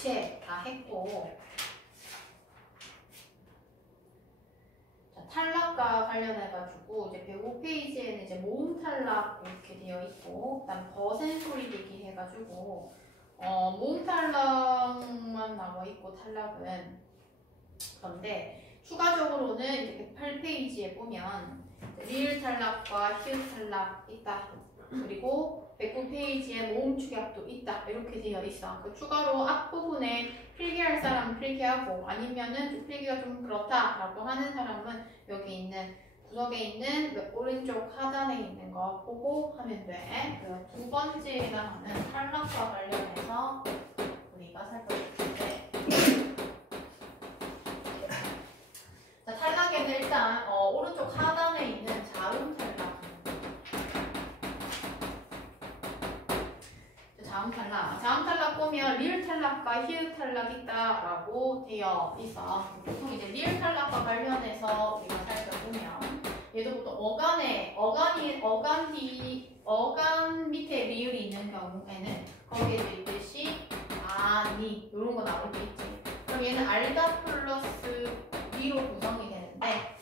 교체 다 했고, 자, 탈락과 관련해가지고 이제 105페이지에는 이제 모음 탈락 이렇게 되어 있고, 그다음 거센 소리 얘기 해가지고 모음 탈락만 나와 있고 탈락은. 그런데 추가적으로는 이제 108페이지에 보면 리을 탈락과 히읗 탈락 있다. 그리고 109페이지에 모음 축약도 있다. 이렇게 되어 있어. 그 추가로 앞부분에 필기할 사람은 필기하고, 아니면은 필기가 좀 그렇다라고 하는 사람은 여기 있는 구석에 있는 오른쪽 하단에 있는 거 보고 하면 돼. 그 두 번째에 해당하는 탈락과 관련해서 우리가 살펴볼 텐데, 자, 탈락에는 일단 오른쪽 하단에 있는 자음 탈락. 자음 탈락 보면 리을 탈락과 히읗 탈락 있다라고 되어 있어. 보통 이제 리을 탈락과 관련해서 우리가 살펴보면, 얘도 보통 어간 밑에 리을이 있는 경우에는 거기에도 있듯이 아니 이런 거 나올 때 있지. 그럼 얘는 알다 플러스 리로 구성이 되는데,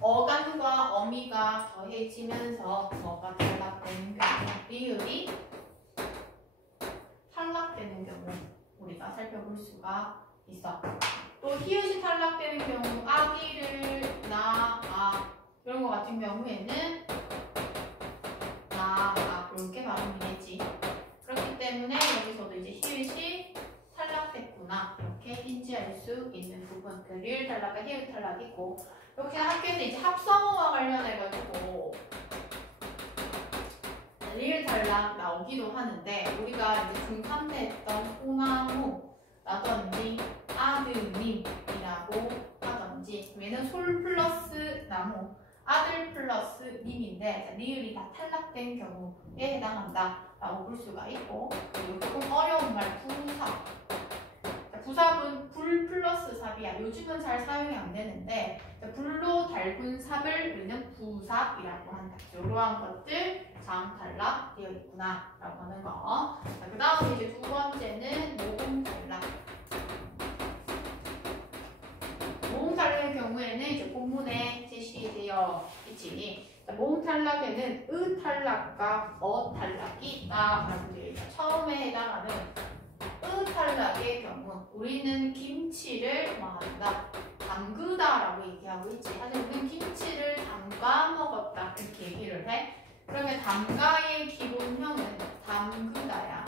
어간과 어미가 더해지면서 뭐가 탈락되는 경우, 리을이 탈락되는 경우 우리가 살펴볼 수가 있어. 또 히읗이 탈락되는 경우, 아기를 나 이런 거 같은 경우에는 나 이렇게 발음이 되지. 그렇기 때문에 여기서도 이제 히읗이 탈락됐구나 이렇게 인지할 수 있는 부분. 그 리을 탈락과 히읗 탈락이 있고, 역시나 학교에서 이제 합성어와 관련해가지고 리을 탈락 나오기도 하는데, 우리가 이제 중3 때 했던 소나무라든지 아드님이라고 하든지, 얘는 솔 플러스 나무, 아들 플러스 님인데 리을이 다 탈락된 경우에 해당한다라고 볼 수가 있고, 그리고 조금 어려운 말 부삽. 부삽은 불 플러스 삽이야. 요즘은 잘 사용이 안 되는데 불로 달군 삽을 우리는 부삽이라고 한다. 이러한 것들 자음 탈락 되어 있구나 라고 하는 거. 그 다음에 이제 두 번째는 모음 탈락. 모음 탈락의 경우에는 이제 본문에 제시되어 있지. 모음 탈락에는 으 탈락과 어 탈락이 있다라고 되어 있다. 처음에 해당하는 으 탈락의 경우 우리는 김치를 뭐 한다? 담그다라고 얘기하고 있지. 사실 우리는 김치를 담가 먹었다 이렇게 얘기를 해. 그러면 담가의 기본형은 담그다야.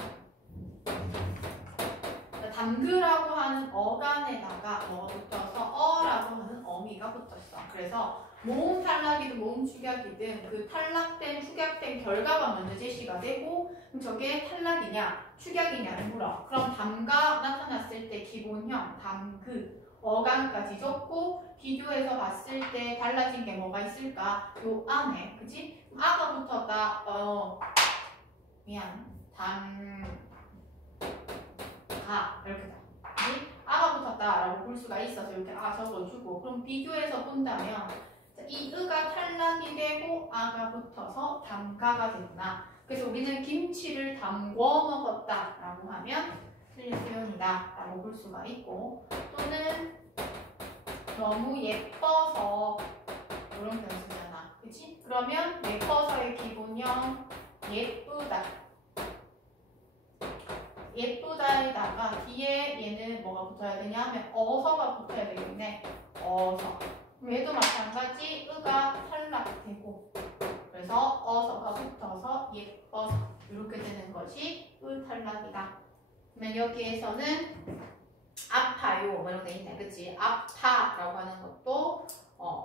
담그라고 하는 어간에다가 뭐가 붙어서 어라고 하는 어미가 붙었어. 그래서 모음 탈락이든 모음 축약이든 그 탈락된 축약된 결과가 먼저 제시가 되고, 그럼 저게 탈락이냐 축약이냐를 물어. 그럼 담가 나타났을 때 기본형 담그 어간까지 적고, 비교해서 봤을 때 달라진 게 뭐가 있을까? 요 안에, 그치? 아가 붙었다. 이렇게 다. 아가 붙었다라고 볼 수가 있어서 이렇게 적어주고, 그럼 비교해서 본다면 이 으가 탈락이 되고 아가 붙어서 담가가 됐구나. 그래서 우리는 김치를 담궈 먹었다라고 하면 틀린 표현이다라고 볼 수가 있고, 또는 너무 예뻐서 이런 표현 쓰잖아. 그치? 그러면 예뻐서의 기본형 예쁘다. 예쁘다에다가 뒤에 얘는 뭐가 붙어야 되냐 하면 어서가 붙어야 되겠네. 어서. 얘도 마찬가지 으가 탈락되고, 그래서 어서가 붙어서 예뻐서 이렇게 되는 것이 으 탈락이다. 그러면 여기에서는 아파요 뭐 이런 게 있네. 그치? 아파라고 하는 것도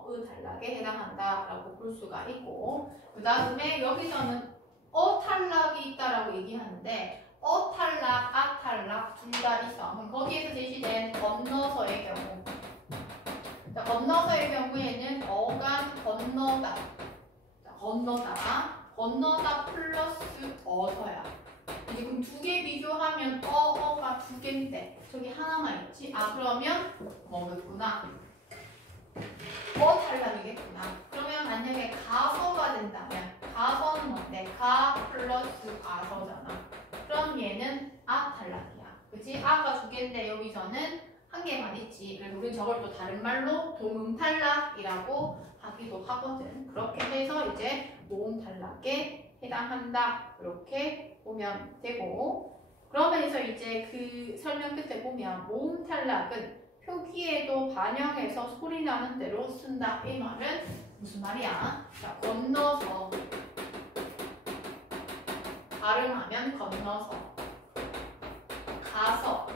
으 탈락에 해당한다라고 볼 수가 있고, 그 다음에 여기서는 어 탈락이 있다라고 얘기하는데, 어 탈락, 아 탈락 둘 다 있어. 그럼 거기에서 제시된 건너서의 경우, 자, 건너서의 경우에는 어간 건너다. 자, 건너다 플러스 어서야. 이제 그럼 두 개 비교하면 어가 두 개인데 저기 하나만 있지? 그러면 뭐겠구나? 어 탈락이겠구나. 그러면 만약에 가서가 된다면, 가서는 뭔데? 가 플러스 아서잖아. 그럼 얘는 아 탈락이야. 저걸 또 다른 말로 도움탈락이라고 하기도 하거든. 그렇게 해서 이제 모음 탈락에 해당한다. 이렇게 보면 되고, 그러면서 이제 그 설명 끝에 보면 모음 탈락은 표기에도 반영해서 소리 나는 대로 쓴다. 이 말은 무슨 말이야? 자, 건너서 발음하면 건너서, 가서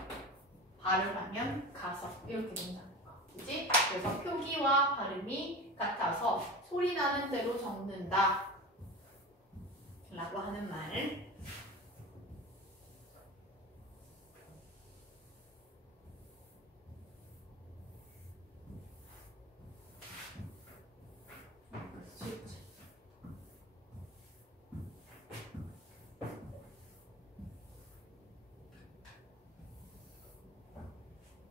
발음하면 가서 이렇게 된다는 거. 그지? 그래서 표기와 발음이 같아서 소리 나는 대로 적는다 라고 하는 말.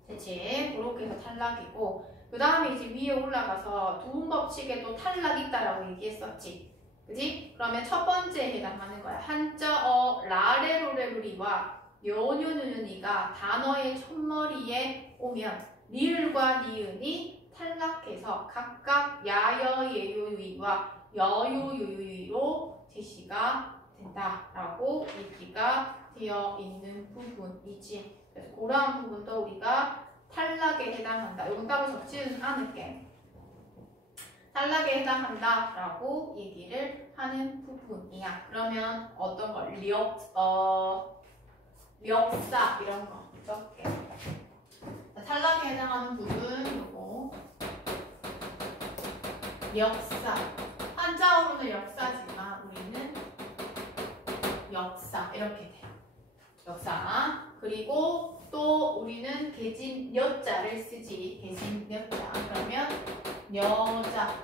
그치? 그렇게 해서 탈락이고, 그 다음에 이제 위에 올라가서 도움 법칙에도 탈락 있다라고 얘기했었지. 그지? 그러면 첫 번째에 해당하는 거야. 한자 라레로레루리와 요뇨누누니가 단어의 첫머리에 오면 리을과 니은이 탈락해서 각각 야여예요유이와 여요유유이로 제시가 된다라고 얘기가 되어 있는 부분이지. 그래서 그러한 부분도 우리가 탈락에 해당한다. 이건 따로 적지는 않을게. 탈락에 해당한다라고 얘기를 하는 부분이야. 그러면 어떤 걸? 력사 이런 거 적게. 탈락에 해당하는 부분 요거 역사. 한자어로는 역사지만 우리는 역사 이렇게 돼. 역사. 그리고 또 우리는 개진 여자를 쓰지. 개진 여자. 그러면 여자.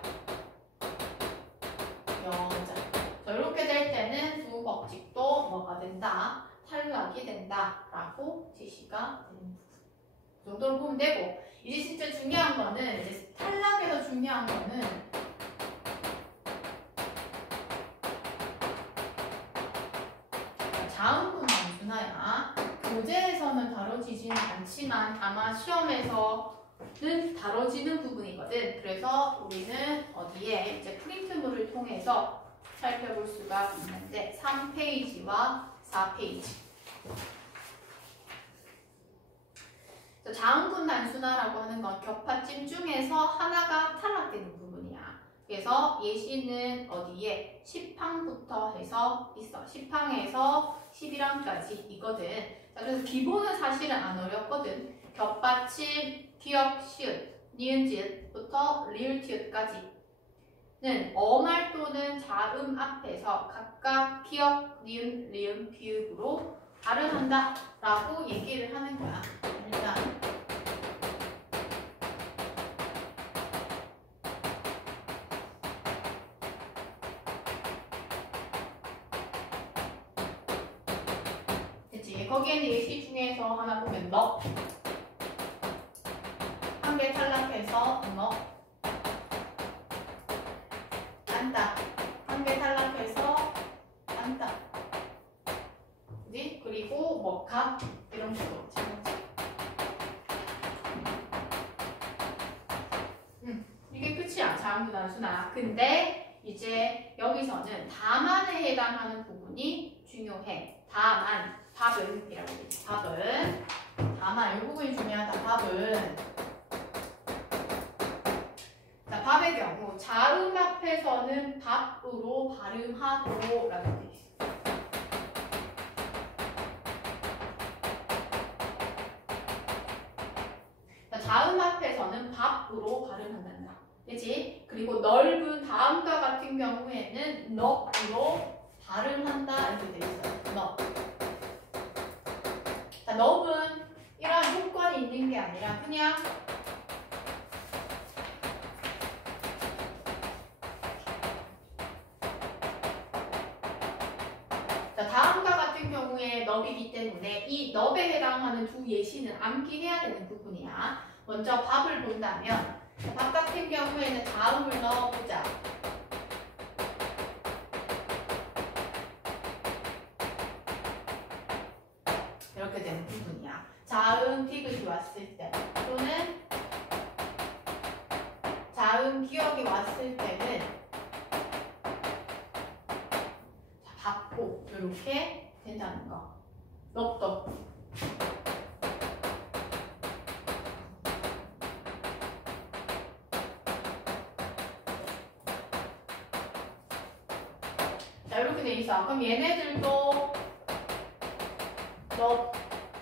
자, 이렇게 될 때는 두 법칙도 뭐가 된다? 탈락이 된다라고 제시가 되는 부분. 그 정도로 보면 되고, 이제 진짜 중요한 거는, 이제 탈락에서 중요한 거는 자음군 단순화야. 교재에서는 다뤄지지는 않지만 아마 시험에서는 다뤄지는 부분이거든. 그래서 우리는 어디에 이제 프린트물을 통해서 살펴볼 수가 있는데 3페이지와 4페이지. 자음군 단순화라고 하는 건 격파짐 중에서 하나가 탈락되는 부분이야. 그래서 예시는 어디에 10항부터 해서 있어. 10항에서 11항까지 있거든. 자, 그래서 기본은 사실은 안 어렵거든. 겹받침, 기역, 시읒, 니은지읒부터 리을, 티읒까지는 어말 또는 자음 앞에서 각각 기역, 니은, 리음, 비읍으로 발음한다 라고 얘기를 하는 거야. 일단 됐지? 거기에는 예시 중에서 하나 보면 너 한 개 탈락해서 너 안다 한 개 탈락해서 안다. 그지? 그리고 뭐 각 이런 식으로 이게 끝이야. 자음구 단순화. 근데 이제 여기서는 다만에 해당하는 부분이 중요해. 다만, 답은 이라고 되지. 답은 다만 이 부분이 중요하다. 답은 자, 밥의 경우 자음 앞에서는 밥으로 발음하고 라고 돼 있어. 자, 자음 앞에서는 밥으로 발음한단다. 그치? 그리고 넓은 다음과 같은 경우에는 넉으로 발음한다 이렇게 돼 있어요. 넉. 자, 넉은 이런 요건이 있는 게 아니라 그냥 자, 다음과 같은 경우에 넙이기 때문에 이 넙에 해당하는 두 예시는 암기해야 되는 부분이야. 먼저 밥을 본다면 밥 같은 경우에는 다음을 넣어보자. 이렇게 되는 부분이야. 자음, 디귿이 왔을 때 또는 기억이 왔을 때는 자, 받고 이렇게 된다는 거. 넙떡. 자, 이렇게 돼 있어. 그럼 얘네들도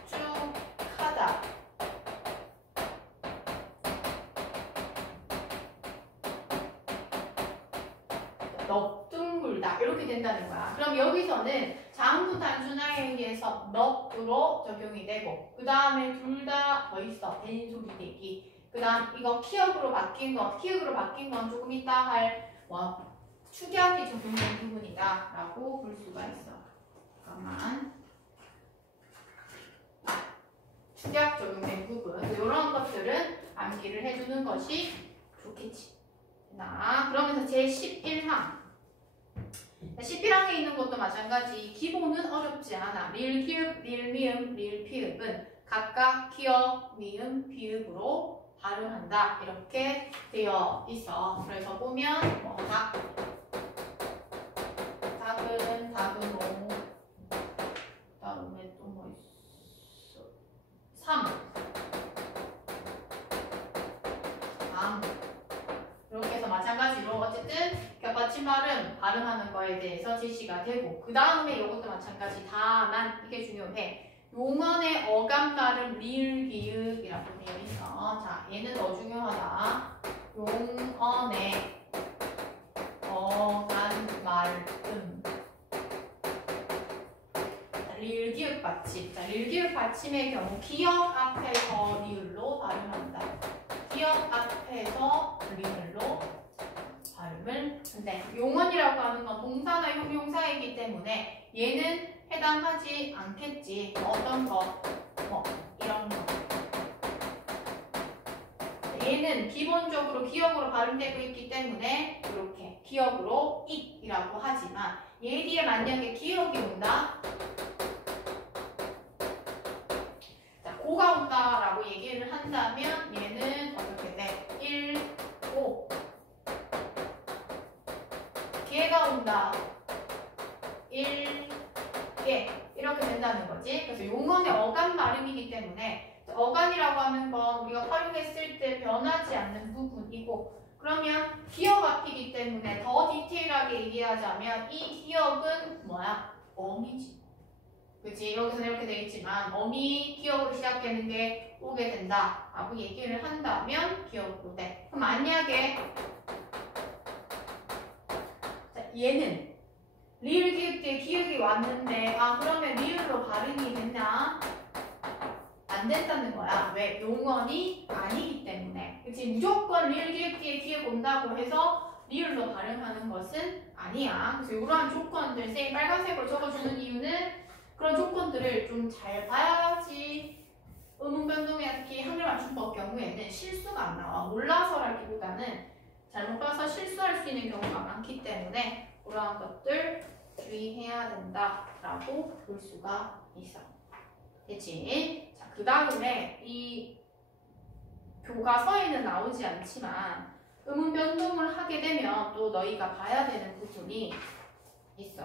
넙죽하다. 넙둥글다. 이렇게 된다는 거야. 그럼 여기서는 자음분 단순화에 의해서 넙으로 적용이 되고, 그 다음에 둘 다 더 있어. 된소리 대기. 그 다음 이거 키역으로 바뀐 건 조금 이따 할 축약이 적용된 부분이다 라고 볼 수가 있어. 잠깐만. 축약 적용된 부분. 이런 것들은 암기를 해주는 것이 좋겠지. 자, 그러면서 제11항. 11항에 있는 것도 마찬가지. 기본은 어렵지 않아. 리을, 기읍, 리을, 미음, 리을, 피읍은 각각 기역, 미음, 비읍으로 발음한다. 이렇게 되어 있어. 그래서 보면 닭은, 닭은오. 그다음에 또 뭐 있어? 3. 이렇게 해서 마찬가지로 어쨌든 겹받침 발음하는 거에 대해서 제시가 되고, 그 다음에 이것도 마찬가지. 다만 이게 중요해. 용언의 어감 발음 리을 기읍이라고 되어 있어. 자, 얘는 더 중요하다. 용언의 어감 발음 리을 기읍 받침. 자, 리을 기읍 받침의 경우 기역 앞에서 리을로 발음한다. 기역 앞에서 리을로 발음을 한대. 용언이라고 하는 건 동사나 형용사이기 때문에 얘는 해당하지 않겠지. 어떤 거, 이런 거. 얘는 기본적으로 기역으로 발음되고 있기 때문에 이렇게 기역으로 익이라고 하지만 얘 뒤에 만약에 기역이 온다. 자, 고가 온다라고 얘기를 한다면 얘는 어떻게 돼? 1, 5. 개가 온다. 1, 개. 이렇게 된다는 거지. 그래서 용언의 어감 발음이기 때문에 어감이라고 하는 건 우리가 활용했을 때 변하지 않는 부분이고, 그러면 기역 앞이기 때문에 더 디테일하게 얘기하자면 이 기역은 뭐야? 어미지. 그치? 여기서는 이렇게 되어 있지만 어미 기역으로 시작되는 게 오게 된다 라고 얘기를 한다면 기역으로 돼. 그럼 만약에 얘는 리을 기읍 뒤에 기역이 왔는데 그러면 리을로 발음이 됐나? 안 된다는 거야. 왜? 용언이 아니기 때문에. 그치? 무조건 리을 기읍 뒤에 기역 온다고 해서 리을로 발음하는 것은 아니야. 그래서 이러한 조건들, 쌤이 빨간색으로 적어주는 이유는 그런 조건들을 좀 잘 봐야지. 음운 변동이나 특히 한글 맞춤법 경우에는 실수가 안 나와. 몰라서라기보다는 잘못 봐서 실수할 수 있는 경우가 많기 때문에 그러한 것들 주의해야 된다라고 볼 수가 있어. 됐지? 자, 그 다음에 이 교과서에는 나오지 않지만 음운 변동을 하게 되면 또 너희가 봐야 되는 부분이 있어.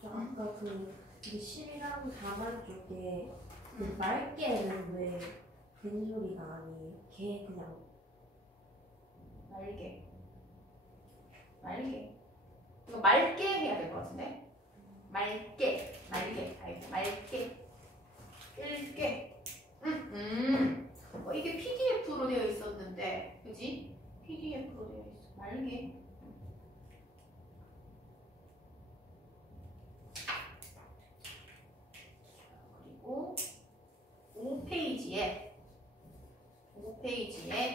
저 아까 그 11하고 4번 쪽에 그 말개는 왜 된소리가 아니에요? 걔 그냥 말개. 이거 맑게 해야 될 것 같은데? 맑게. 읽게. 이게 PDF로 되어 있었는데, 그지? PDF로 되어 있어. 맑게. 그리고 5페이지에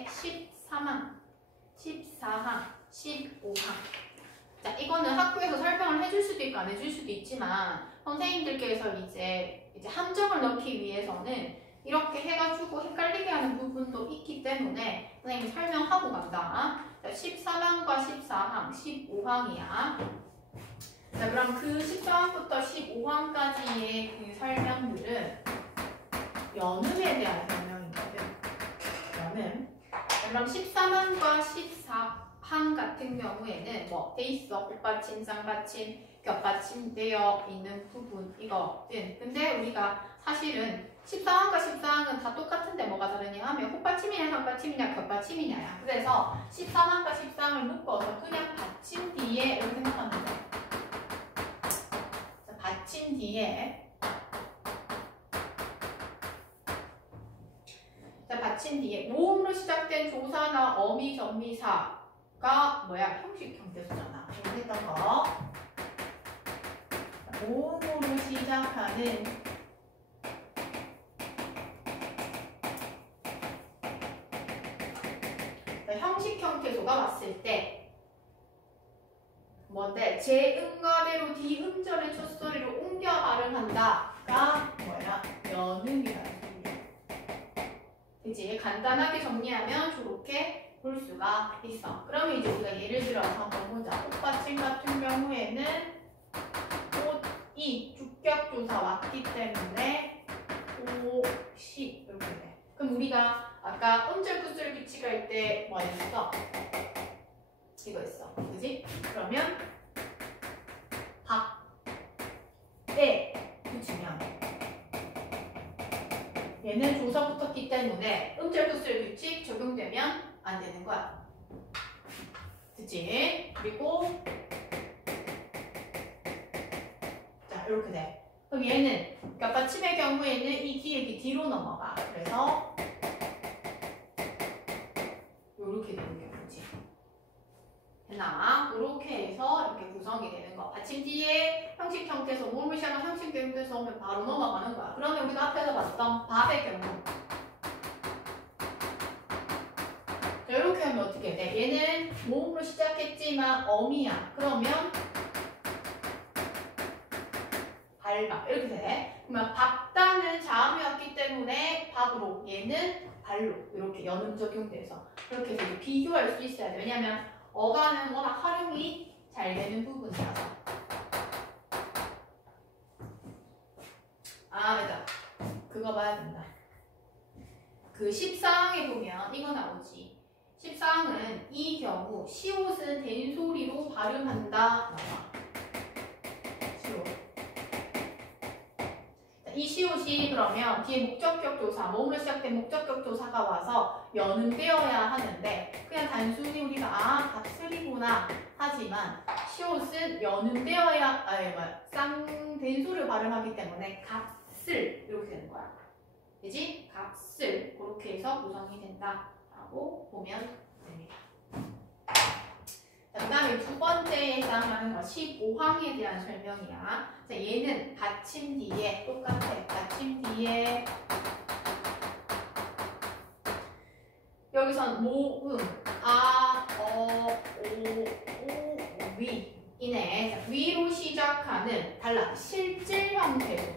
14항, 15항. 자, 이거는 학교에서 설명을 해줄 수도 있고 안 해줄 수도 있지만 선생님들께서 이제 함정을 넣기 위해서는 이렇게 해가지고 헷갈리게 하는 부분도 있기 때문에 선생님이 설명하고 간다. 자, 13항과 14항, 15항이야. 자, 그럼 그 14항부터 15항까지의 그 설명들은 연음에 대한 설명이거든. 연음. 자, 그럼 13항과 14항 같은 경우에는 뭐 돼 있어. 복받침, 쌍받침, 겹받침 되어 있는 부분 이거든. 근데 우리가 사실은 14항과 14항은 다 똑같은데 뭐가 다르냐 하면 복받침이냐, 쌍받침이냐, 겹받침이냐야. 그래서 13항과 14항을 묶어서 그냥 받침 뒤에 이렇게 생각하면 돼. 자, 받침 뒤에 자, 받침 뒤에 모음으로 시작된 조사나 어미, 전미사가 뭐야? 형식 형태수잖아. 이거 했던 거. 자, 모음으로 시작하는 자, 형식 형태소가 왔을 때 뭔데? 제음가대로 디음절의 첫소리를 옮겨 발음한다가 뭐야? 연음이라는 소리야. 그치? 간단하게 정리하면 저렇게 볼 수가 있어. 그러면 이제 우리가 예를 들어서 한번 보자. 꽃받침 같은 경우에는 꽃이 주격조사 왔기 때문에 꽃이 이렇게 돼. 그럼 우리가 아까 음절 구슬 규칙할 때 뭐 했어? 이거 했어. 그지? 그러면 박에 붙이면 얘는 조사 붙었기 때문에 음절 구슬 규칙 적용되면 안 되는 거야. 그치? 그리고 자 이렇게 돼. 그럼 얘는 그러니까 받침의 경우에는 이 기획이 뒤로 넘어가. 그래서 이렇게 되는 경우지. 됐나? 이렇게 해서 이렇게 구성이 되는 거. 받침 뒤에 형식 형태에서 모음을 시작한 형식 형태에서 오면 바로 넘어가는 거야. 그러면 우리가 앞에서 봤던 밥의 경우. 자, 이렇게 하면 어떻게 돼? 얘는 모음으로 시작했지만 어미야. 그러면 발밥 이렇게 돼. 그러면 밥다는 자음이었기 때문에 밥으로, 얘는 발로 이렇게 연음 적용돼서 이렇게 해서 비교할 수 있어야 돼. 왜냐면 어가는 워낙 활용이 잘 되는 부분이라서. 아 맞아. 그거 봐야 된다. 그 14항에 보면 이거 나오지. 14항은 이 경우 시옷은 된소리로 발음한다 나와. 시옷. 이 시옷이 그러면 뒤에 목적격 조사, 모음으로 시작된 목적격 조사가 와서 연음되어야 하는데 그냥 단순히 우리가 아 값슬이구나 하지만 시옷은 연음되어야 쌍된소리를 발음하기 때문에 값슬 이렇게 되는 거야. 그지? 값슬 그렇게 해서 구성이 된다라고 보면 됩니다. 그 다음에 두 번째에 해당하는 거 15항에 대한 설명이야. 자, 얘는 받침 뒤에 똑같아. 받침 뒤에 여기선 모음 아, 어, 오, 위 이네. 자, 위로 시작하는 달라. 실질 형태소.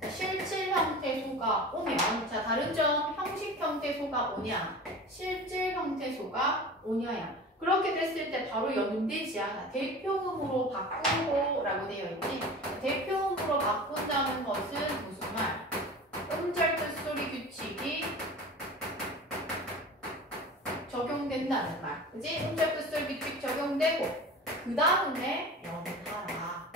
자, 실질 형태소가 오면 자 다른 점 형식 형태소가 오냐 실질 형태소가 오냐야. 그렇게 됐을 때 바로 연음되지 않아. 대표음으로 바꾸고 라고 되어 있지. 대표음으로 바꾼다는 것은 무슨 말? 음절 뜻소리 규칙이 적용된다는 말. 그지? 음절 뜻소리 규칙 적용되고 그 다음에 연음하라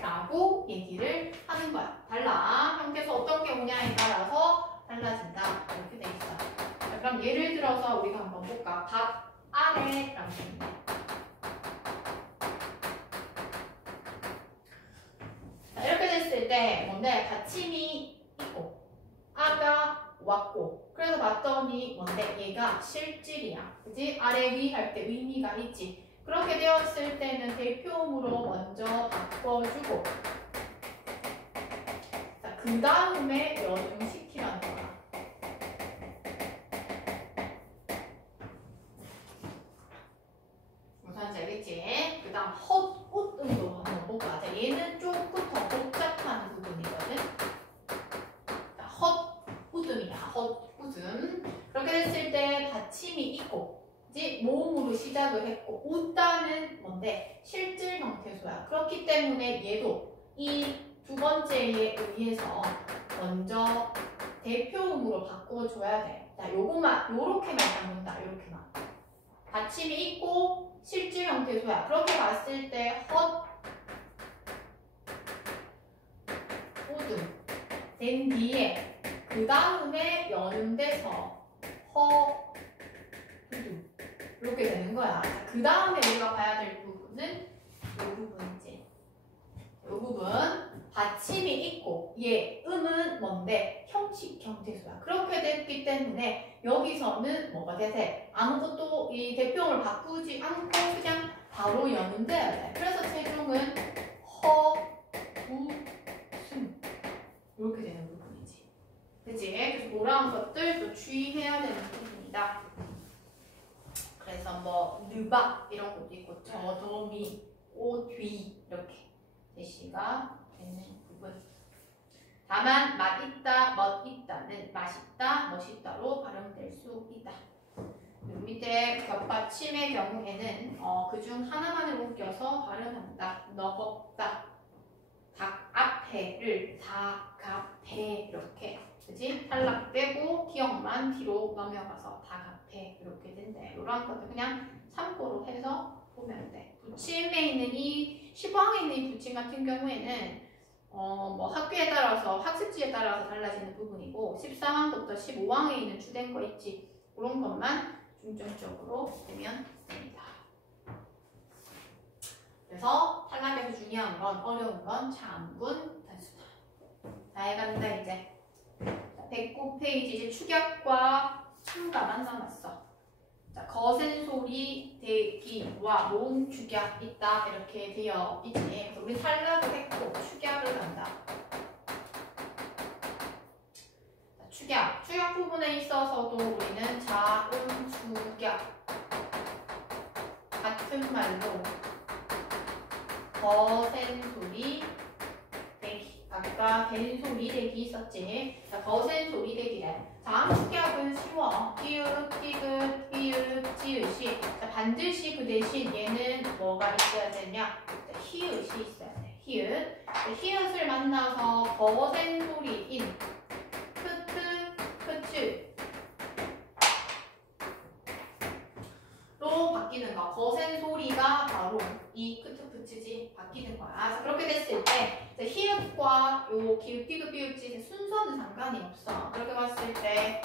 라고 얘기를 하는 거야. 달라. 형태소 어떤 게 오냐에 따라서 달라진다. 이렇게 돼 있어. 자, 그럼 예를 들어서 우리가 한번 볼까? 밥 아래라고 있네. 자, 이렇게 됐을 때 뭔데? 받침이 있고 아가 왔고 그래서 봤더니 뭔데? 얘가 실질이야. 그치? 아래 위 할 때 의미가 있지. 그렇게 되었을 때는 대표음으로 먼저 바꿔주고 자, 그 다음에 연음시키라는 거야. 무슨 알겠지? 그 다음 헛웃음도 한번 볼까? 자, 얘는 조금 더 복잡한 부분이거든. 자, 헛웃음이야. 헛웃음. 그렇게 됐을 때 받침이 있고 그치? 모음으로 시작을 했고 웃다는 뭔데? 실질 형태소야. 그렇기 때문에 얘도 이 두 번째에 의해서 먼저 대표음으로 바꿔줘야 돼. 자, 요것만, 요렇게만 잡는다. 요렇게만. 받침이 있고 실질 형태 소야. 그렇게 봤을 때 헛, 호등 된 뒤에 그 다음에 여는 데서 허, 후등 이렇게 되는 거야. 그 다음에 우리가 봐야 될 부분은 이 부분이지. 이 부분 받침이 있고 얘 음은 뭔데? 형식 형태소야. 그렇게 됐기 때문에 여기서는 뭐가 되세? 아무것도 이 대표음을 바꾸지 않고 그냥 바로 여는 데야 돼. 그래서 최종은 허, 우, 승 이렇게 되는 부분이지. 그치? 그래서 그런 것들 또 주의해야 되는 부분이다. 그래서 뭐 느바 이런 것도 있고 저, 도, 미, 오, 뒤 이렇게 제시가 되는 부분. 다만 맛있다, 멋있다는 맛있다, 멋있다로 발음될 수 있다. 밑에 겹받침의 경우에는 그중 하나만을 옮겨서 발음한다. 너겁다. 닭 앞에를 다갑해 이렇게. 그지? 탈락되고 기억만 뒤로 넘어가서 다갑해 이렇게 된대. 이런 것도 그냥 참고로 해서 보면 돼. 붙임에 있는 이 15항에 있는 이 붙임 같은 경우에는 뭐 학교에 따라서 학습지에 따라서 달라지는 부분이고 13항부터 15항에 있는 주된 거 있지. 그런 것만 중점적으로 보면 됩니다. 그래서 탈락에서 중요한 건 어려운 건 장군 단수다. 다 해간다 이제. 109페이지 이제 축약과 춤가만 남았어. 자, 거센 소리, 대기와 모음 축약 있다 이렇게 되어 있지. 그래서 우리 탈락을 했고 축약을 한다. 자, 축약 부분에 있어서도 우리는 자음 축약 같은 말로 거센 소리, 대기. 아까 갠 소리, 대기 있었지. 자, 거센 소리, 대기래. 자음 축약은 쉬워. 끼읍, 티귿, 삐읍, 지읒이. 자, 반드시 그 대신 얘는 뭐가 있어야 되냐? 자, 히읗이 있어야 돼. 히읗. 히읗을 만나서 거센 소리인 크트, 크츠 로 바뀌는 거. 거센 소리가 바로 이 크트, 크츠지 바뀌는 거야. 자, 그렇게 됐을 때 히읗과 요 기읍, 티귿, 삐읍지 순서는 상관이 없어. 그렇게 봤을 때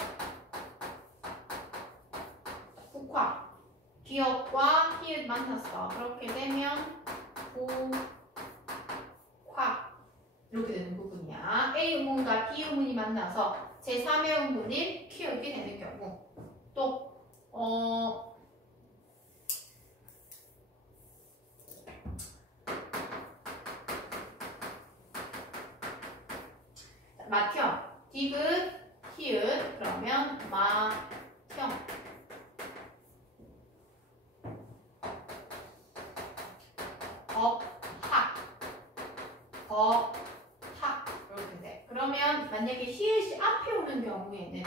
국화 기역과 히읗 만났어. 그렇게 되면 국화 이렇게 되는 부분이야. A 음문과 B 음문이 만나서 제3의 음문인 키읔이 되는 경우 또 마형, 디귿, 히읗 그러면 마형. 법학, 법학 이렇게 돼. 그러면 만약에 히읗이 앞에 오는 경우에는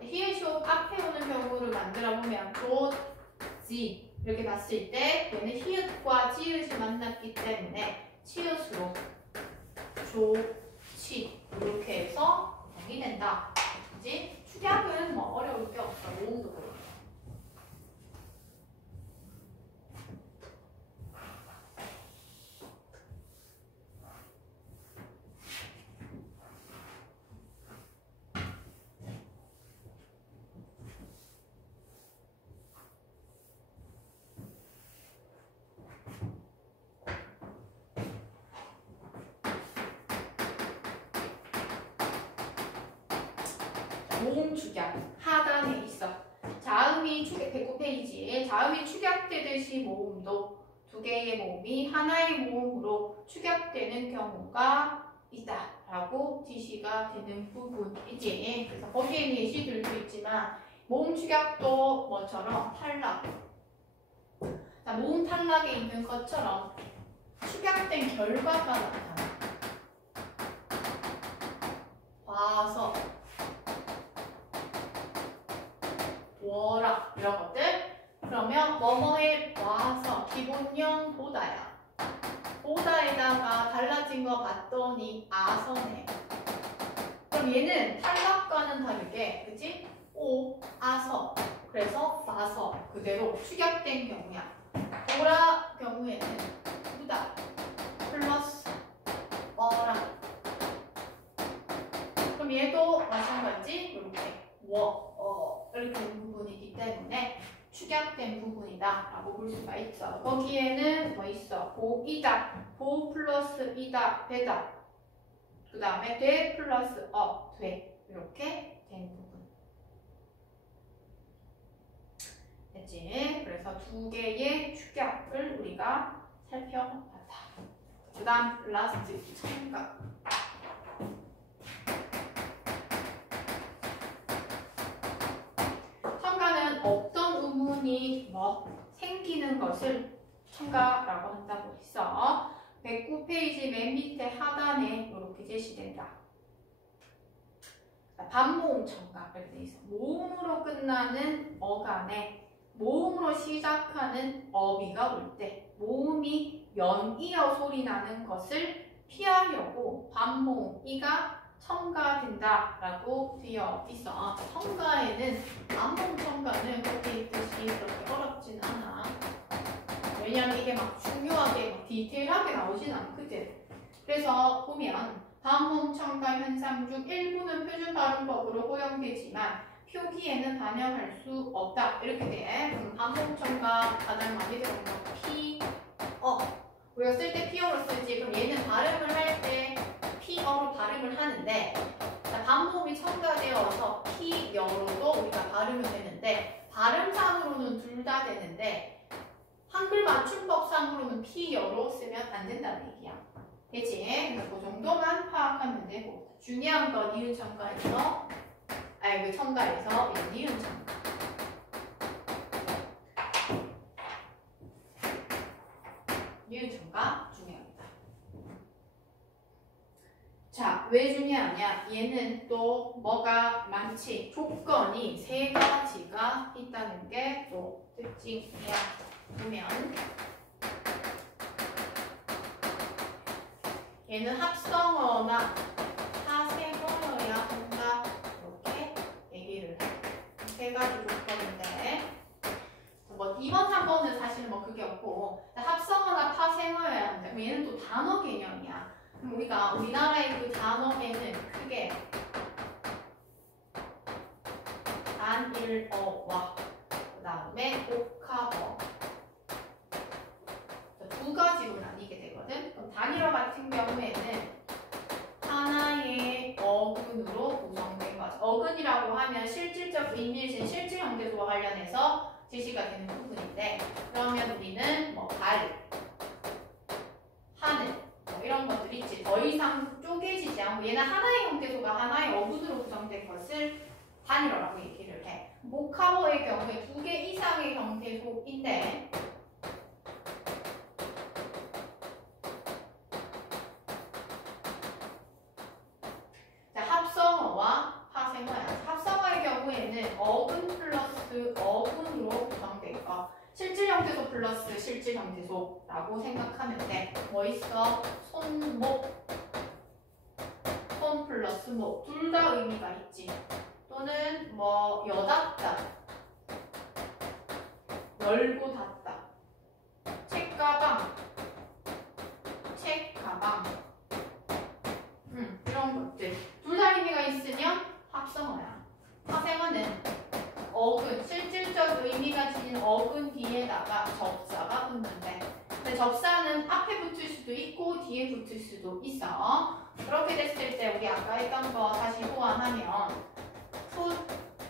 히읗이 앞에 오는 경우를 만들어 보면 조지 이렇게 봤을 때 얘는 히읗과 지읒이 만났기 때문에 치읒으로 조치 이렇게 해서 정이 된다. 그지? 축약은 뭐 어려울 게 없어. 모음도 그렇고. 모음 축약 하단에 있어. 자음이 축약 109페이지에 자음이 축약되듯이 모음도 두 개의 모음이 하나의 모음으로 축약되는 경우가 있다라고 지시가 되는 부분이지. 그래서 거기에 예시들도 있지만 모음 축약도 뭐처럼 탈락. 자, 모음 탈락에 있는 것처럼 축약된 결과가 나타나. 와서 워라 이런 것들. 그러면 뭐뭐에 와서 기본형 보다야. 보다에다가 달라진 거 봤더니 아서네. 그럼 얘는 탈락과는 다르게, 그치? 오, 아서. 그래서 봐서 그대로 축약된 경우야. 보라 경우에는 우다 플러스 어랑. 그럼 얘도 마찬가지 이렇게 이렇게 된 부분이기 때문에 축약된 부분이다 라고 볼 수가 있어. 거기에는 뭐 있어? 보이다, 보 플러스 이다, 되다. 그 다음에 돼 플러스 돼. 이렇게 된 부분. 됐지? 그래서 두 개의 축약을 우리가 살펴봤다. 그 다음 라스트 첨가. 첨가는 어떤 의문이 생기는 것을 첨가라고 한다고 했어. 109페이지 맨 밑에 하단에 이렇게 제시된다. 반모음 첨가 이렇게 돼 있어. 모음으로 끝나는 어간에 모음으로 시작하는 어비가 올 때 모음이 연이어 소리 나는 것을 피하려고 반모음 이가 첨가된다라고 되어 있어. 첨가에는 반모음 첨가는 그렇게 있듯이 그렇게 어렵진 않아. 왜냐면 이게 막 중요하게 막 디테일하게 나오진 않거든. 그래서 보면 반모음 첨가 현상 중 일부는 표준 발음법으로 허용되지만 표기에는 반영할 수 없다. 이렇게 돼. 그럼 반모음 첨가 가장 많이 들어온 거 우리가 쓸 때 피어로 쓰지. 그럼 얘는 발음을 할 때 피어로 발음을 하는데 반모음이 첨가되어서 피여로도 우리가 발음을 되는데 발음상으로는 둘 다 되는데 한글 맞춤법상으로는 피여로 쓰면 안 된다는 얘기야. 되지? 그래서 그 정도만 파악하면 되고 중요한 건 니은 첨가에서 그 첨가에서 니은 첨가. 니은 첨가 중요합니다. 자, 왜 중요하냐? 얘는 또 뭐가 많지? 조건이 세 가지가 있다는 게 또 특징이야. 보면 얘는 합성어나 하세어여야 한다. 이렇게 얘기를 해. 세 가지 조건인데 뭐 2번, 3번은 사실 뭐 그게 없고 합성어나 파생어여야 한다. 그럼 얘는 또 단어 개념이야. 그럼 우리가 우리나라의 그 단어에는 크게 단일어와 그 다음에 옥합어 두 가지로 나뉘게 되거든. 그럼 단일어 같은 경우에는 하나의 어근으로 구성된 거죠. 어근이라고 하면 실질적 의미이신 실질 형태소와 관련해서 제시가 되는 부분인데 그러면 우리는 뭐 달, 하늘 뭐 이런 것들 있지. 더 이상 쪼개지지 않고 얘는 하나의 형태소가 하나의 어근으로 구성된 것을 단일어라고 얘기를 해. 옥합어의 경우에 두 개 이상의 형태소인데 합성어와 파생어야. 합성어의 경우에는 어근 플러스 어근으로 구성된 거. 실질 형태소 플러스 실질 형태소라고 생각하면 돼. 뭐 있어? 손목, 손 플러스 목. 둘 다 의미가 있지. 또는 뭐 여닫다, 열고 닫다. 책가방, 책가방. 이런 것들. 둘 다 의미가 있으면 합성어야. 파생어는 어근, 실질적 의미가 지닌 어근 뒤에다가 접사가 붙는데 근데 접사는 앞에 붙을 수도 있고 뒤에 붙을 수도 있어. 그렇게 됐을 때 우리 아까 했던 거 다시 호환하면 풋,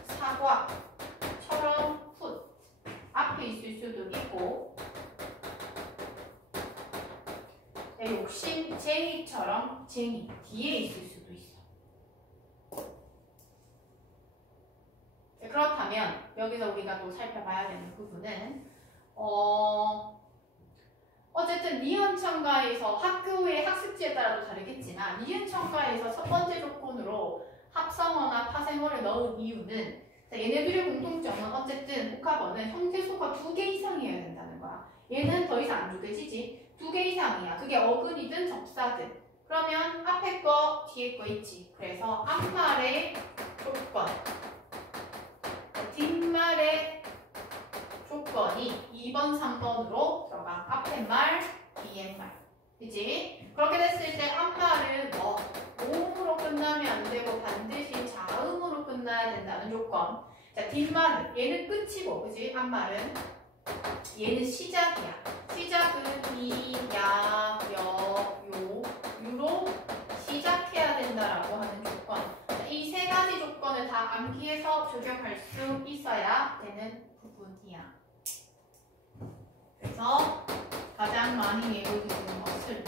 사과처럼 풋 앞에 있을 수도 있고 욕심, 쟁이처럼 쟁이 뒤에 있을 수도 있어. 그렇다면 여기서 우리가 또 살펴봐야 되는 부분은 어쨌든 니은 첨가에서 학교의 학습지에 따라도 다르겠지만 니은 첨가에서 첫 번째 조건으로 합성어나 파생어를 넣은 이유는 얘네들의 공통점은 어쨌든 복합어는 형태소가 2개 이상이어야 된다는 거야. 얘는 더 이상 안 쪼개지지. 2개 이상이야. 그게 어근이든 접사든. 그러면 앞에 거, 뒤에 거 있지. 그래서 앞말의 조건, 뒷말의 조건이 2번, 3번으로 들어가. 앞에 말, 뒤에 말. 그치? 그렇게 됐을 때 앞말은 뭐 모음으로 끝나면 안 되고 반드시 자음으로 끝나야 된다는 조건. 자, 뒷말은 얘는 끝이고, 그치? 앞말은 얘는 시작이야. 시작은 이, 야, 여, 요, 유로 시작해야 된다라고 하는 조건. 이 세 가지 조건을 다 암기해서 적용할 수 있어야 되는 부분이야. 그래서 가장 많이 예로 드는 것을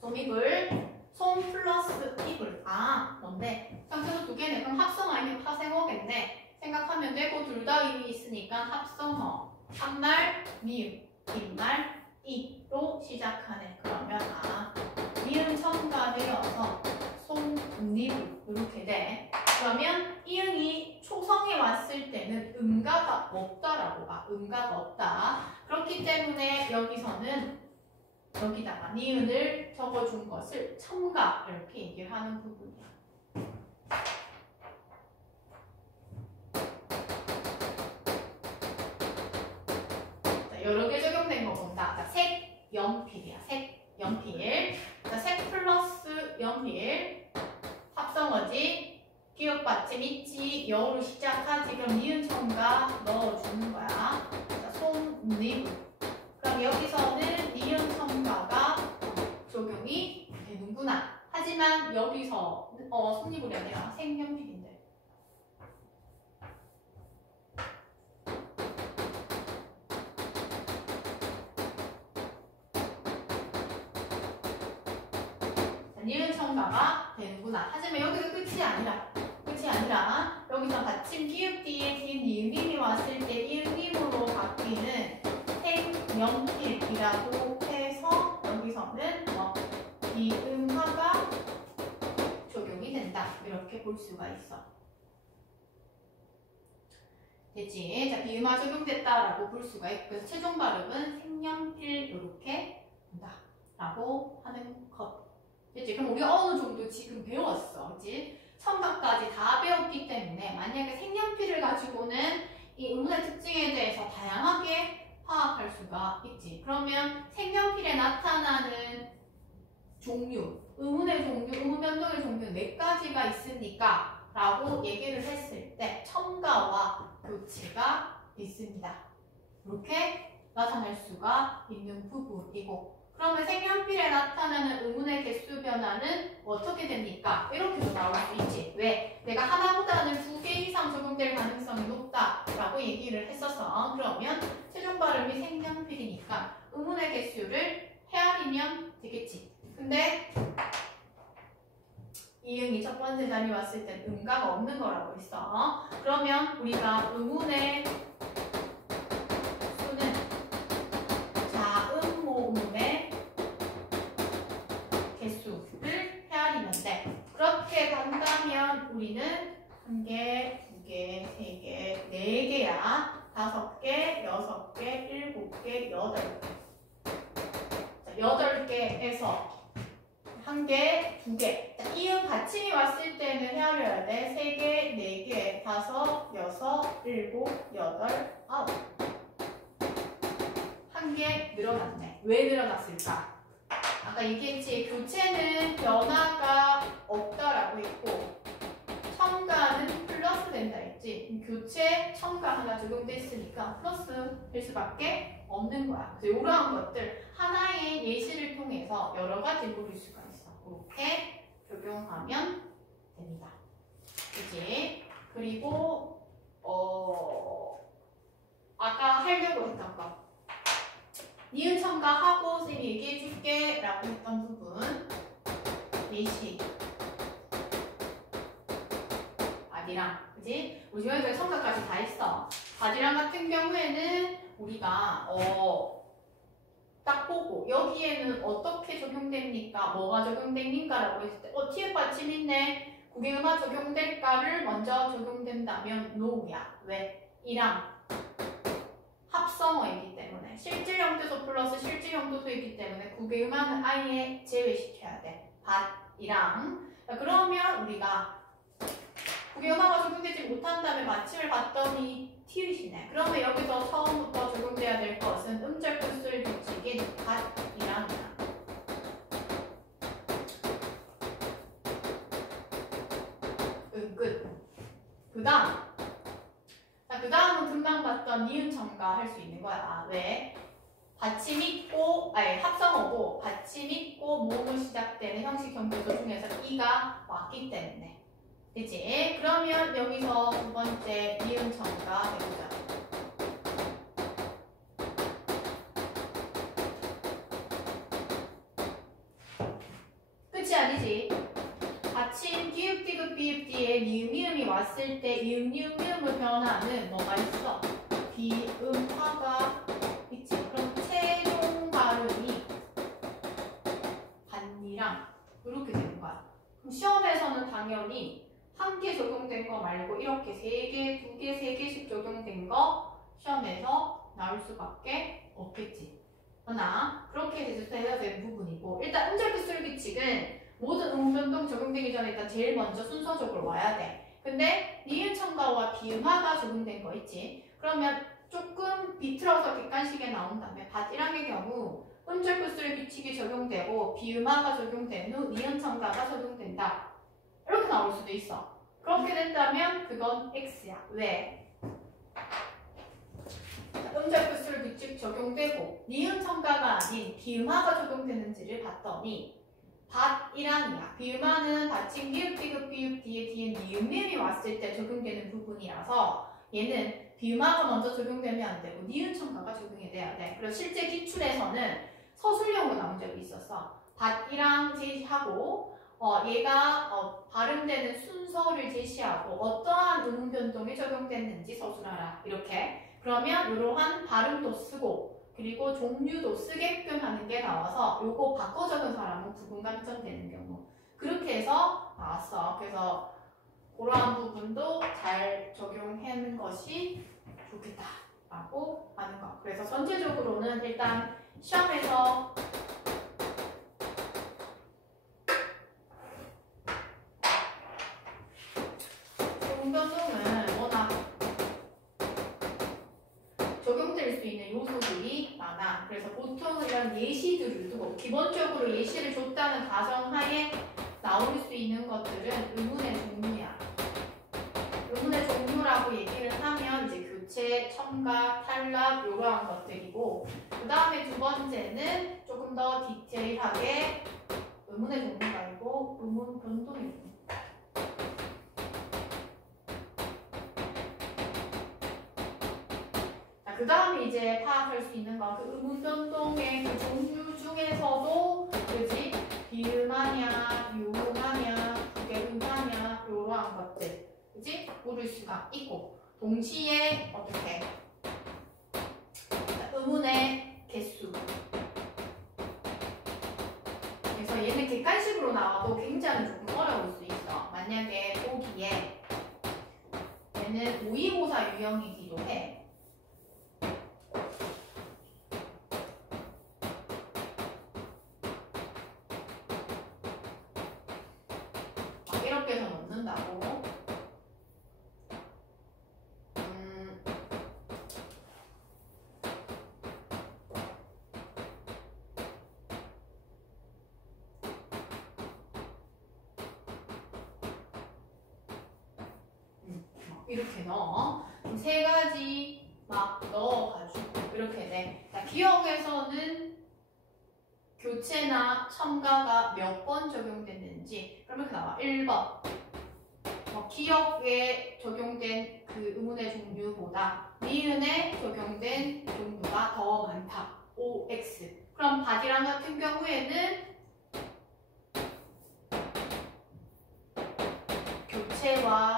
솜이불, 솜 플러스 이불. 아, 뭔데? 상태도 두 개네. 그럼 합성 아니면 파생어겠네. 생각하면 되고 둘 다 이미 있으니까 합성어. 앞말 미음, 뒷말 이로 시작하네. 그러면 미음 첨가되어서 솜니불 이렇게 돼. 그러면 이응이 초성에 왔을 때는 음가가 없다라고 봐. 음가가 없다. 그렇기 때문에 여기서는 여기다가 니은을 적어준 것을 첨가 이렇게 얘기를 하는 부분이야. 자, 여러 개 적용된 거 본다. 자, 색, 연필이야. 색, 연필. 자, 색 플러스 연필. 합성어지. 기억 받침 있지. 여로 시작하지. 그럼 니은 첨가 넣어주는 거야. 자, 솜니불. 그럼 여기서는 니은 첨가가 적용이 되는구나. 하지만 여기서 솜니불이 아니라 색연필인데. 니은 첨가가 되는구나. 하지만 여기서 끝이 아니라 여기서 받침 기읍 뒤에 니은님이 왔을 때 이응님으로 바뀌는 색연필이라고 해서 여기서는 이음화가 적용이 된다. 이렇게 볼 수가 있어. 됐지? 자, 비음화 적용됐다라고 볼 수가 있고, 그래서 최종 발음은 색연필 이렇게 된다라고 하는 것. 됐지? 그럼 우리가 어느 정도 지금 배웠어. 그치? 첨가까지 다 배웠기 때문에 만약에 색연필을 가지고는 이 음문의 특징에 대해서 다양하게 파악할 수가 있지. 그러면 색연필에 나타나는 종류, 의문의 종류, 의문 변동의 종류 4가지가 있으니까 라고 얘기를 했을 때 첨가와 교체가 있습니다. 이렇게 나타날 수가 있는 부분이고, 그러면 색연필에 나타나는 의문의 개수 변화는 어떻게 됩니까? 이렇게도 나올 수 있지. 왜? 내가 하나보다는 2개 이상 적용될 가능성이 높다라고 얘기를 했었어. 그러면 최종 발음이 색연필이니까 의문의 개수를 헤아리면 되겠지. 근데 이응이 첫 번째 자리 왔을 땐 음가가 없는 거라고 했어. 그러면 우리가 의문의 수는 자음 모음의 개수를 헤아리면 돼. 그렇게 간다면 우리는 1개, 2개, 3개, 4개야. 5개, 6개, 7개, 8개. 자, 8개에서 1개, 2개. 자, 이응 받침이 왔을 때는 헤아려야 돼. 3개, 4개, 5, 6, 7, 8, 9. 1개 늘어났네. 왜 늘어났을까? 아까 얘기했지. 교체는 변화가 없다라고 했고 첨가는 플러스 된다 했지. 교체, 첨가 하나 적용됐으니까 플러스 될 수밖에 없는 거야. 그래서 이러한 것들 하나의 예시를 통해서 여러 가지 물을 수가 있어. 이렇게 적용하면 됩니다. 그치? 그리고 아까 하려고 했던 거 니은 첨가하고 쌤이 얘기해줄게 라고 했던 부분 예시 바디랑, 그치? 우리 지금 여기까지 첨가까지 다 했어. 바디랑 같은 경우에는 우리가 딱 보고 여기에는 어떻게 적용됩니까? 뭐가 적용됩니까? 라고 했을 때 TF 받침 있네. 국외음화 적용될까를 먼저 적용된다면 NO야. 왜? 이랑 합성어이기 때문에 실질형태소 플러스 실질형도소이기 때문에 국외음화는 아예 제외시켜야 돼. 밭이랑. 그러면 우리가 국외음화가 적용되지 못한 다음에 마침을 봤더니 티읕이네. 그러면 여기서 처음부터 적용돼야 될 것은 음절 끝술 규칙인 밭이랑이야. 끝. 그 다음은 금방 봤던 니은 첨가 할 수 있는 거야. 왜? 받침 있고, 합성어고 받침 있고 모음으로 시작되는 형식 형태소 중에서 이가 왔기 때문에. 그치? 그러면 여기서 두 번째 니은 첨가 해보자. 끝이 아니지? 받침 디귿 디귿 비읍 뒤에 니은 미음이 왔을 때 이음 니은 미음을 변하는 뭐가 있어? 비음화가 있지. 그럼 최종 발음이 반니랑 이렇게 되는 거야. 그럼 시험에서는 당연히 한 개 적용된 거 말고 이렇게 세 개, 두 개, 세 개씩 적용된 거 시험에서 나올 수밖에 없겠지. 그러나 그렇게 해야 되는 부분이고, 일단 음절필술 규칙은 모든 음변동 적용되기 전에 일단 제일 먼저 순서적으로 와야 돼. 근데 니은 첨가와 비음화가 적용된 거 있지. 그러면 조금 비틀어서 객관식에 나온 다음에 밭 1항의 경우 음절필술 규칙이 적용되고 비음화가 적용된 후 니은 첨가가 적용된다. 이렇게 나올 수도 있어. 그렇게 된다면 그건 X야. 왜? 음절필술 규칙 적용되고 니은 첨가가 아닌 비음화가 적용되는지를 봤더니 밭 1항이야. 비음화는 받침 비읍 디귿 비읍 뒤에 니은 미음이 왔을 때 적용되는 부분이라서 얘는 비음화가 먼저 적용되면 안 되고 니은 첨가가 적용이 돼야 돼. 그래서 실제 기출에서는 서술형으로 나온 적이 있었어. 밭 1항 제시하고 얘가 발음되는 순서를 제시하고 어떠한 음운 변동이 적용됐는지 서술하라. 이렇게. 그러면 이러한 발음도 쓰고 그리고 종류도 쓰게끔 하는 게 나와서 요거 바꿔 적은 사람은 부분감점 되는 경우. 그렇게 해서 나왔어. 그래서 그러한 부분도 잘 적용하는 것이 좋겠다라고 하는 거. 그래서 전체적으로는 일단 시험에서 음변동은 워낙 적용될 수 있는 요소들이 많아. 그래서 보통 이런 예시들을 두고 기본적으로 예시를 줬다는 가정하에 나올 수 있는 것들은 의문의 종류야. 의문의 종류라고 얘기를 하면 이제 교체, 첨가, 탈락 이러한 것들이고, 그 다음에 두 번째는 조금 더 디테일하게 의문의 종류가 아니고 의문 변동이고. 그 다음에 이제 파악할 수 있는 건 그 의문 변동의 그 종류 중에서도 그지 비음하냐, 유음하냐, 부계음하냐 이러한 것들 그지 모를 수가 있고 동시에 어떻게 의문의 개수. 그래서 얘는 객관식으로 나와도 굉장히 조금 어려울 수 있어. 만약에 보기에 얘는 모의고사 유형이기도 해. 이렇게 해서 넣는다고. 이렇게 넣어. 세 가지 막 넣어가지고 이렇게 돼. 자, 기억에서는 교체나 첨가가 몇 번 적용됐는지 그러면 이렇게 나와. 1번 기억에 적용된 그 의문의 종류보다 니은에 적용된 종류가 더 많다. OX. 그럼 바디랑 같은 경우에는 교체와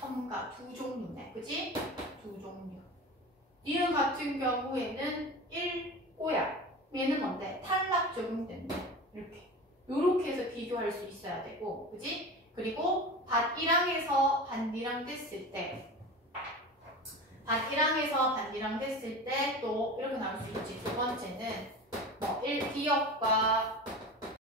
첨가 두 종류네. 그지? 두 종류. 니은 같은 경우에는 1꼬야. 얘는 뭔데? 탈락 적용된다. 이렇게. 요렇게 해서 비교할 수 있어야 되고, 그지? 그리고 밭 1항에서 밭 2항 됐을 때 반이랑해서 반이랑 됐을 때 또 이렇게 나올 수 있지. 두 번째는 뭐 1 기억과